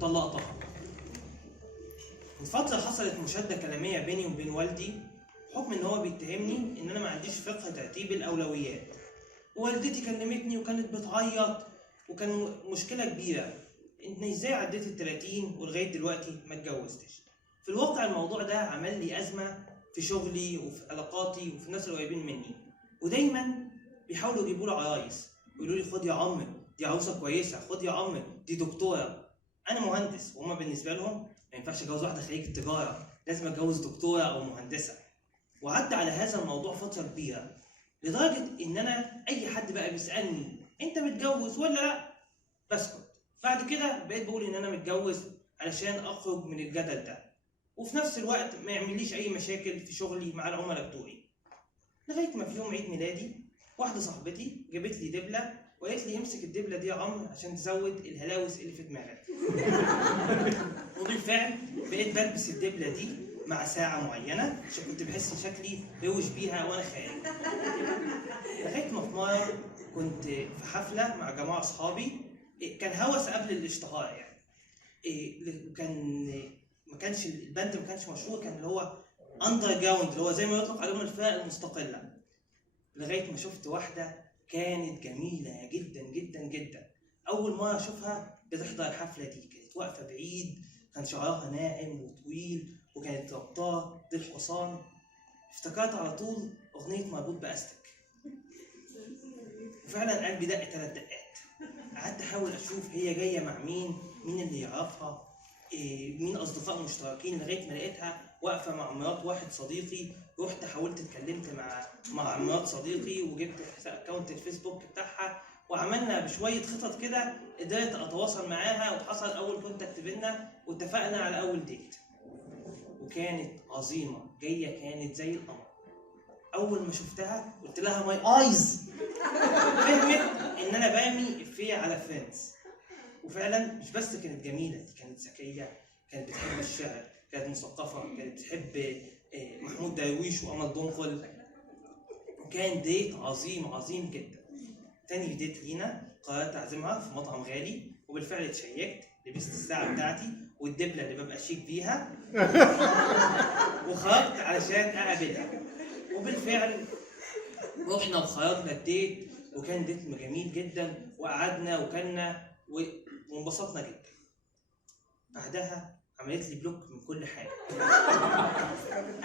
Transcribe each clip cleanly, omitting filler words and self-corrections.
وطلقتها. من فترة حصلت مشادة كلامية بيني وبين والدي بحكم ان هو بيتهمني ان انا ما عنديش فقه ترتيب الاولويات. والدتي كلمتني وكانت بتعيط وكان مشكلة كبيرة ان ازاي عديت ال30 ولغاية دلوقتي ما اتجوزتش. في الواقع الموضوع ده عمل لي ازمة في شغلي وفي علاقاتي وفي الناس القريبين مني، ودايما بيحاولوا يجيبوا لي عرايس ويقولوا لي خد يا عم دي عروسة كويسة، خد يا عم دي دكتورة. انا مهندس وهما بالنسبة لهم ما ينفعش اتجوز واحدة خريجة التجارة، لازم اتجوز دكتورة او مهندسة. وعدى على هذا الموضوع فترة كبيرة لدرجة ان انا اي حد بقى بيسألني انت متجوز ولا لا بسكت. بعد كده بقيت بقول ان انا متجوز علشان اخرج من الجدل ده، وفي نفس الوقت ما يعمليش اي مشاكل في شغلي مع العملاء بتوعي. لغاية ما في يوم عيد ميلادي واحدة صاحبتي جابت لي دبلة وقالت لي امسك الدبلة دي يا عمرو عشان تزود الهلاوس اللي في دماغك. وبالفعل بقيت بلبس الدبلة دي مع ساعة معينة عشان كنت بحس شكلي روش بيها وانا خارج. لغاية ما في مرة كنت في حفلة مع جماعة اصحابي، كان هوس قبل الاشتهار يعني. ما كانش الباند ما كانش مشهور، كان اللي هو اندر جراوند اللي هو زي ما يطلق عليهم الفرق المستقلة. لغاية ما شفت واحدة كانت جميلة جدا جدا جدا. أول مرة أشوفها بتحضر الحفلة دي، كانت واقفة بعيد، كان شعرها ناعم وطويل وكانت ربطاه دي الحصان. افتكرت على طول أغنية مربوط بأستك، وفعلا قلبي دق 3 دقات. قعدت أحاول أشوف هي جاية مع مين اللي يعرفها، مين أصدقاء مشتركين، لغاية ما لقيتها واقفة مع مرات واحد صديقي. رحت حاولت اتكلمت مع مرات صديقي وجبت اكونت الفيسبوك بتاعها وعملنا بشوية خطط كده، قدرت اتواصل معاها وحصل اول كونتاكت بينا واتفقنا على اول ديت. وكانت عظيمة جاية، كانت زي القمر. اول ما شفتها قلت لها ماي ايز، فهمت ان انا برمي افيه على فريندز. وفعلا مش بس كانت جميلة، دي كانت ذكية، كانت بتحب الشعر، كانت مثقفة، كانت بتحب محمود درويش وأمل دنقل. وكان ديت عظيم جدا. تاني ديت لينا قررت أعزمها في مطعم غالي، وبالفعل اتشيكت، لبست الساعة بتاعتي والدبلة اللي ببقى شيك بيها وخرجت علشان أقابلها. وبالفعل رحنا وخرجنا الديت، وكان ديت جميل جدا، وقعدنا وكلنا وانبسطنا جدا. بعدها عملت لي بلوك من كل حاجه،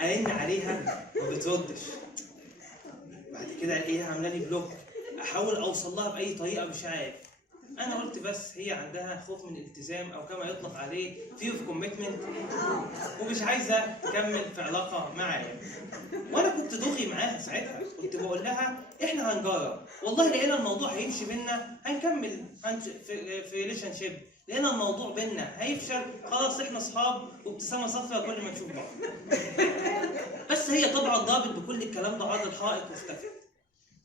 ارن عليها ما بتردش. بعد كده الاقيها عامله لي بلوك، احاول اوصل لها باي طريقه مش عارف. انا قلت بس هي عندها خوف من الالتزام او كما يطلق عليه fear of commitment، ومش عايزه تكمل في علاقه معايا. وانا كنت دغري معاها ساعتها، كنت بقول لها احنا هنجرب، والله لقينا الموضوع هيمشي بينا هنكمل في ريليشن شيب، لقينا الموضوع بينا هيفشل خلاص احنا اصحاب وابتسامه صفراء كل ما نشوف بعض. بس هي طبعا ضابط بكل الكلام ده عرض الحائط واختفت.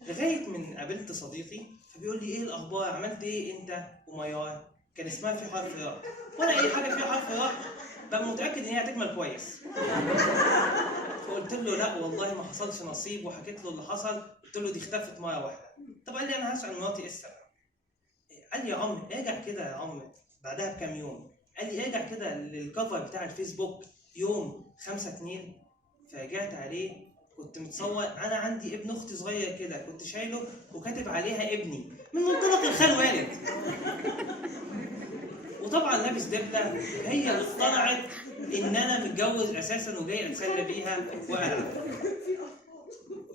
لغايه من قابلت صديقي فبيقول لي ايه الاخبار، عملت ايه انت وميار؟ كان اسمها في حرف راء، وانا اي حاجه فيها حرف راء بقى متاكد ان هي هتكمل كويس. فقلت له لا والله ما حصلش نصيب، وحكيت له اللي حصل. قلت له دي اختفت مره واحده. طب قال لي انا هسال مراتي ايه السبب. قال لي يا عم ارجع كده يا عم، بعدها بكام يوم قال لي ارجع كده للكفر بتاع الفيسبوك يوم 5/2. فرجعت عليه، كنت متصور انا عندي ابن اختي صغير كده، كنت شايله وكاتب عليها ابني من منطلق الخال والد. وطبعا لابس دبله، هي اللي اقتنعت ان انا متجوز اساسا وجاي اتسلى بيها والعب.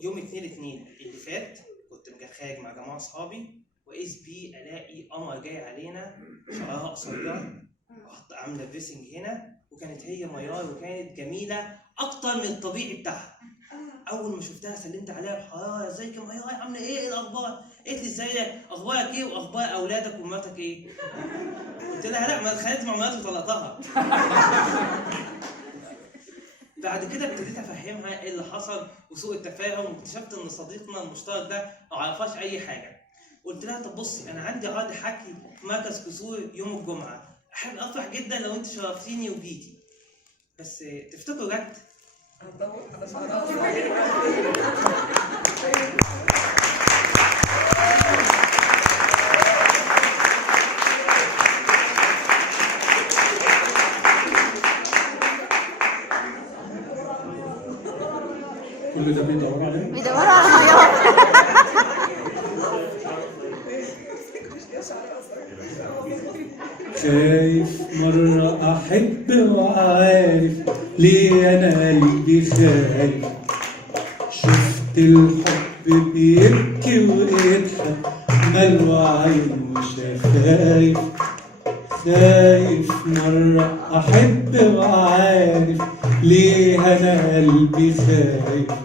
يوم 2/2 اللي فات كنت خارج مع جماعه اصحابي، واذ بي الاقي قمر جاي علينا، شعرها قصير عامله فيسنج هنا، وكانت هي ميار وكانت جميله اكتر من الطبيعي بتاعها. اول ما شفتها سلمت عليها بحراره، ازيك يا ميار عامله ايه الاخبار؟ قالت لي ازيك، اخبارك ايه واخبار اولادك ومراتك ايه؟ قلت لها لا ما اتخانقت مع مراتي وطلقتها. بعد كده ابتديت افهمها ايه اللي حصل وسوء التفاهم، واكتشفت ان صديقنا المشترك ده ما عرفهاش اي حاجه. قلت لها طب بصي انا عندي عرض حكي في مركز كسور يوم الجمعه، احب افرح جدا لو انت شرفتيني وجيتي، بس تفتكروا جت؟ خايف مرة أحب وعارف ليه أنا قلبي خايف. شفت الحب بيبكي ويضحك ماله عينه شفايف. خايف مرة أحب وعارف ليه أنا قلبي خايف.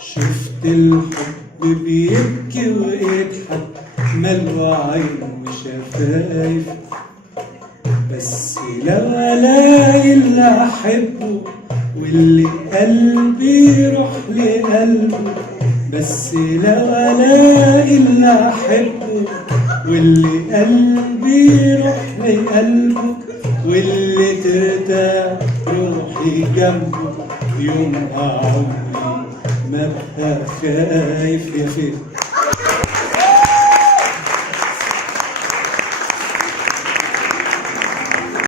شفت الحب بيبكي ويضحك ماله عينه شفايف. بس لو الاقي اللي احبه واللي قلبي يروح لقلبه. بس لو الاقي اللي احبه واللي قلبي يروح لقلبه واللي ترتاح روحي جنبه يوم عمري ما ابقى خايف. يا فين